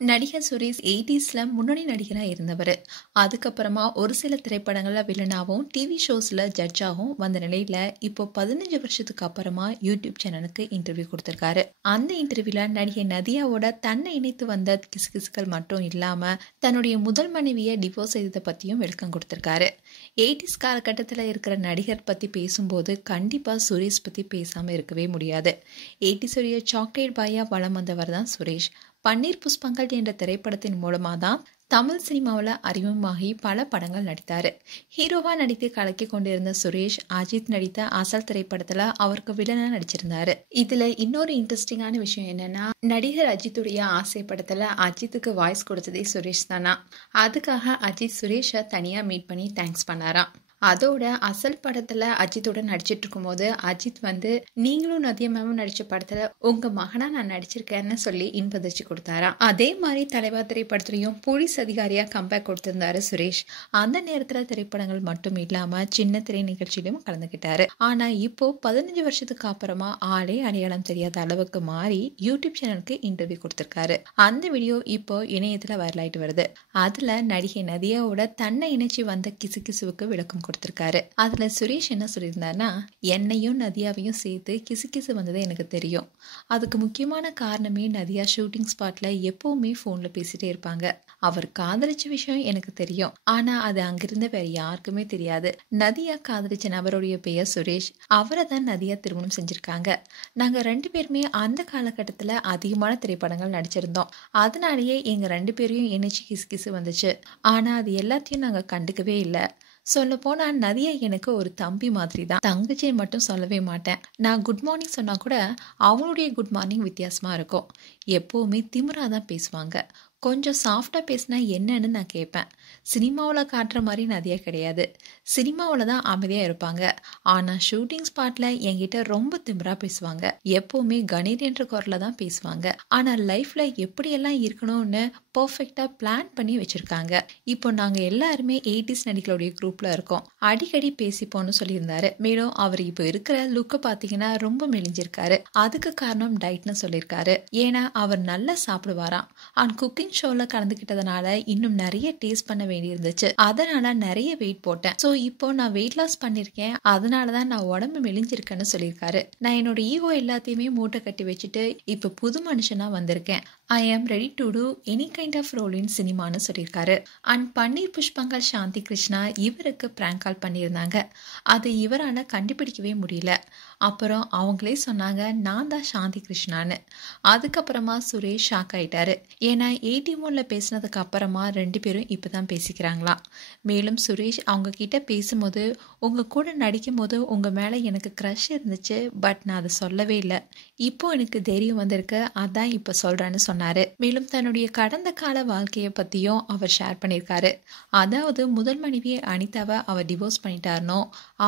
நடிகர் சுரேஷ் 80ஸ்ல முன்னணி நடிகரா இருந்தவரு. அதுக்கப்புறமா ஒரு சில திரைப்படங்கள்ல வில்லனாவும், டிவி ஷோஸ்ல ஜட்ஜாவும் வந்த நிலையில, இப்போ 15 வருஷத்துக்கு அப்புறமா யூடியூப் சேனலுக்கு இன்டர்வியூ கொடுத்திருக்காரு. அந்த இன்டர்வியூல நடிகை நதியாவோட தன்னை இணைத்து வந்த கிசுகிசுக்கள் மட்டும் இல்லாம, தன்னுடைய முதல் மனைவியை டிவோர்ஸ் செய்ததை பத்தியும் விளக்கம் கொடுத்திருக்காரு. 80ஸ் காலகட்டத்தில் இருக்கிற நடிகர் பத்தி பேசும்போது கண்டிப்பா சுரேஷ் பத்தி பேசாம இருக்கவே முடியாது. 80ஸ் உடைய சாக்லேட் பாயா வலம் வந்தவர் தான் சுரேஷ். பன்னீர் புஷ்பங்கள் என்ற திரைப்படத்தின் மூலமா தான் தமிழ் சினிமாவில் அறிமுகமாகி பல படங்கள் நடித்தாரு. ஹீரோவா நடித்து கலக்கி கொண்டிருந்த சுரேஷ் அஜித் நடித்த அசல் திரைப்படத்துல அவருக்கு வில்லனா நடிச்சிருந்தாரு. இதுல இன்னொரு இன்ட்ரெஸ்டிங்கான விஷயம் என்னன்னா, நடிகர் அஜித்துடைய ஆசை படத்துல அஜித்துக்கு வாய்ஸ் கொடுத்ததே சுரேஷ் தானா. அதுக்காக அஜித் சுரேஷை தனியா மீட் பண்ணி தேங்க்ஸ் பண்ணாராம். அதோட அசல் படத்துல அஜித்தோட நடிச்சிட்டு இருக்கும் போது அஜித் நீங்களும் நதியா மேமும் நடிச்ச படத்துல உங்க மகனா நான் நடிச்சிருக்கேன்னு சொல்லி இன்பதிர்ச்சி கொடுத்தாராம். அதே மாதிரி தலைவா திரைப்படத்திலையும் போலீஸ் அதிகாரியா கம்பேக் கொடுத்திருந்தாரு சுரேஷ். அந்த நேரத்துல திரைப்படங்கள் மட்டும் இல்லாம சின்ன திரை நிகழ்ச்சியிலும் கலந்துகிட்டாரு. ஆனா இப்போ 15 வருஷத்துக்கு அப்புறமா ஆளே அடையாளம் தெரியாத அளவுக்கு மாறி யூடியூப் சேனலுக்கு இன்டர்வியூ கொடுத்திருக்காரு. அந்த வீடியோ இப்போ இணையத்துல வைரலாயிட்டு வருது. அதுல நடிகை நதியாவோட தன்னை இணைச்சி வந்த கிசுகிசுவுக்கு விளக்கம் கொடுத்திருக்காரு. அதுல சுரேஷ் என்ன சொல்லியிருந்தாருன்னா, என்னையும் நதியாவையும் சேர்த்து கிசுகிசு வந்தது எனக்கு தெரியும். அதுக்கு முக்கியமான காரணமே நதியா ஷூட்டிங் ஸ்பாட்ல எப்பவுமே போன்ல பேசிட்டே இருப்பாங்க. அவர் காதலிச்ச விஷயம் எனக்கு தெரியும். ஆனா அது அங்கிருந்த வேற யாருக்குமே தெரியாது. நதியா காதலிச்ச நபருடைய பெயர் சுரேஷ். அவரை தான் நதியா திருமணம் செஞ்சிருக்காங்க. நாங்க 2 பேருமே அந்த காலகட்டத்துல அதிகமான திரைப்படங்கள் நடிச்சிருந்தோம். அதனாலேயே எங்க 2 பேரையும் இணைச்சு கிசுகிசு வந்துச்சு. ஆனா அது எல்லாத்தையும் நாங்க கண்டுக்கவே இல்லை. சொல்ல போனா நதியா எனக்கு ஒரு தம்பி மாதிரி தான். தங்கச்சியை மட்டும் சொல்லவே மாட்டேன். நான் குட் மார்னிங் சொன்னா கூட அவங்களுடைய குட் மார்னிங் வித்தியாசமா இருக்கும். எப்பவுமே திமிரா தான் பேசுவாங்க. கொஞ்சம் சாஃப்டா பேசினா என்னன்னு நான் கேட்பேன். சினிமாவில் காட்டுற மாதிரி நதியா கிடையாது. சினிமாவில் தான் அமைதியா இருப்பாங்க. ஆனா ஷூட்டிங் ஸ்பாட்ல என்கிட்ட ரொம்ப திமிரா பேசுவாங்க. எப்பவுமே கணீர் என்ற குரல்ல தான் பேசுவாங்க. ஆனா லைஃப்ல எப்படியெல்லாம் இருக்கணும்னு பர்ஃபெக்டா பிளான் பண்ணி வச்சிருக்காங்க. இப்போ நாங்க எல்லாருமே 80ஸ் நடிகர்களுடைய குரூப்ல இருக்கோம். அடிக்கடி பேசிப்போன்னு சொல்லியிருந்தாரு. மேலும் அவர் இப்போ இருக்கிற லுக்கை பார்த்தீங்கன்னா ரொம்ப மெலிஞ்சிருக்காரு. அதுக்கு காரணம் டயட்னு சொல்லியிருக்காரு. ஏன்னா அவர் நல்லா சாப்பிடுவாராம். அண்ட் குக்கிங் ஷோல கலந்துக்கிட்டதுனால இன்னும் நிறைய டேஸ்ட் பண்ண வேண்டி இருந்துச்சு. அதனால நிறைய வெயிட் போட்டேன். ஸோ இப்போ நான் வெயிட் லாஸ் பண்ணிருக்கேன். அதனாலதான் நான் உடம்பு மெலிஞ்சிருக்கேன்னு சொல்லியிருக்காரு. நான் என்னோட ஈகோ எல்லாத்தையுமே மூட்டை கட்டி வச்சுட்டு இப்போ புது மனுஷனா வந்திருக்கேன். I am ready to do any kind of role in சினிமான்னு சொல்லியிருக்காரு. அண்ட் பன்னீர் புஷ்பங்கள் சாந்தி கிருஷ்ணா இவருக்கு பிராங்க் கால் பண்ணியிருந்தாங்க. அது இவரால் கண்டுபிடிக்கவே முடியல. அப்புறம் அவங்களே சொன்னாங்க நான் தான் சாந்தி கிருஷ்ணான்னு. அதுக்கப்புறமா சுரேஷ் ஷாக் ஆயிட்டாரு. ஏன்னா 81ல பேசினதுக்கு அப்புறமா 2 பேரும் இப்பதான் பேசிக்கிறாங்களாம். மேலும் சுரேஷ் அவங்க கிட்ட பேசும்போது, உங்க கூட நடிக்கும் போது உங்க மேல எனக்கு க்ரஷ் இருந்துச்சு. பட் நான் அதை சொல்லவே இல்லை. இப்போ எனக்கு தைரியம் வந்திருக்கு. அதான் இப்ப சொல்றேன்னு சொன்னாரு. மேலும் தன்னுடைய கடந்த கால வாழ்க்கையை பத்தியும் அவர் ஷேர் பண்ணியிருக்காரு. அதாவது முதல் மனைவியை அனிதாவை அவர் டிவோர்ஸ் பண்ணிட்டாருனோ,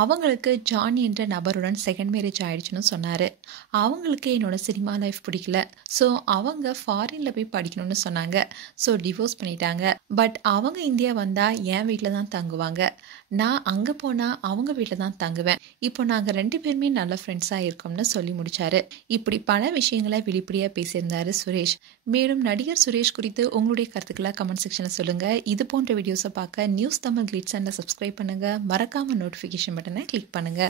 அவங்களுக்கு ஜான் என்ற நபருடன் செகண்ட் மேரேஜ் ஆயிடுச்சுன்னு சொன்னாரு. அவங்களுக்கு என்னோட சினிமா லைஃப் பிடிக்கல. ஸோ அவங்க ஃபாரின்ல போய் படிக்கணும்னு சொன்னாங்க. ஸோ டிவோர்ஸ் பண்ணிட்டாங்க. பட் அவங்க இந்தியா வந்தா என் வீட்டில் தான் தங்குவாங்க. நான் அங்கே போனால் அவங்க வீட்டில் தான் தங்குவேன். இப்போ நாங்கள் 2 பேருமே நல்ல ஃப்ரெண்ட்ஸாக இருக்கோம்னு சொல்லி முடிச்சாரு. இப்படி பல விஷயங்களை வெளிப்படையாக பேசியிருந்தாரு சுரேஷ். மேலும் நடிகர் சுரேஷ் குறித்து உங்களுடைய கருத்துக்களை கமெண்ட் செக்ஷனில் சொல்லுங்கள். இது போன்ற வீடியோஸை பார்க்க நியூஸ் தமிழ் கிளிட்ஸ் சேனலை சப்ஸ்கிரைப் பண்ணுங்கள். மறக்காமல் நோட்டிஃபிகேஷன் பட்டனை கிளிக் பண்ணுங்கள்.